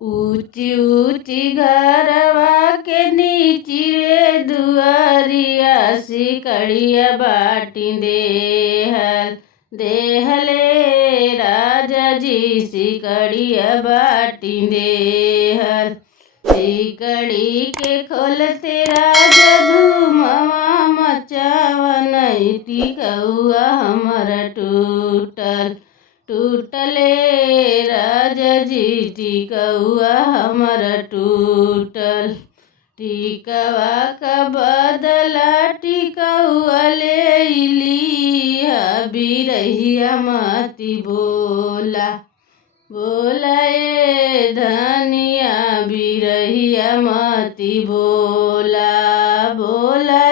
ऊंची ऊंची घरवा के नीची रे दुआरिया सिकड़िया बाटी देहले राजा जी सिकड़िया बाटी देहल। सिकड़ी के खोलते राजा धूमवा मचावन टिकौआ हमर टूटले राजा जी टिकौआ हमर टूटल। टिकवा का बदला टिकौआ ले लिया बिरहिया मती बोला ए धनिया बिरहिया मती बोला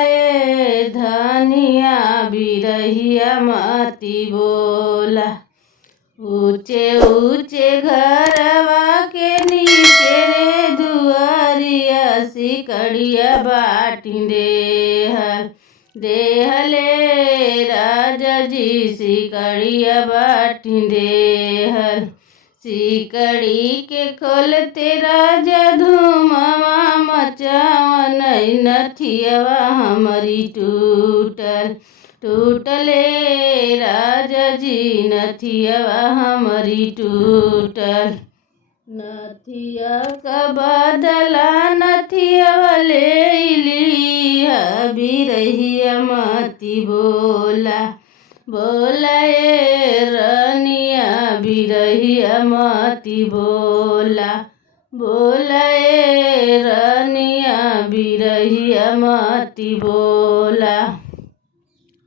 ए धनिया बिरहिया मती बोला। ऊंचे ऊंचे घरवा के नीचे रे दुआरिया सिकड़िया बाटी देहले राजा जी सिकड़िया बाटी देहल। सिकड़ी के खोलते राजा धूमवा मचावन नथियवा हमारी टूटले राजा जी नथियवा हमारी टूटल। नथिया का बदला नथियवा ले लिया बिरहिया मती बोला ए रनिया बिरहिया मती बोला ए रनिया बिरहिया मती बोला।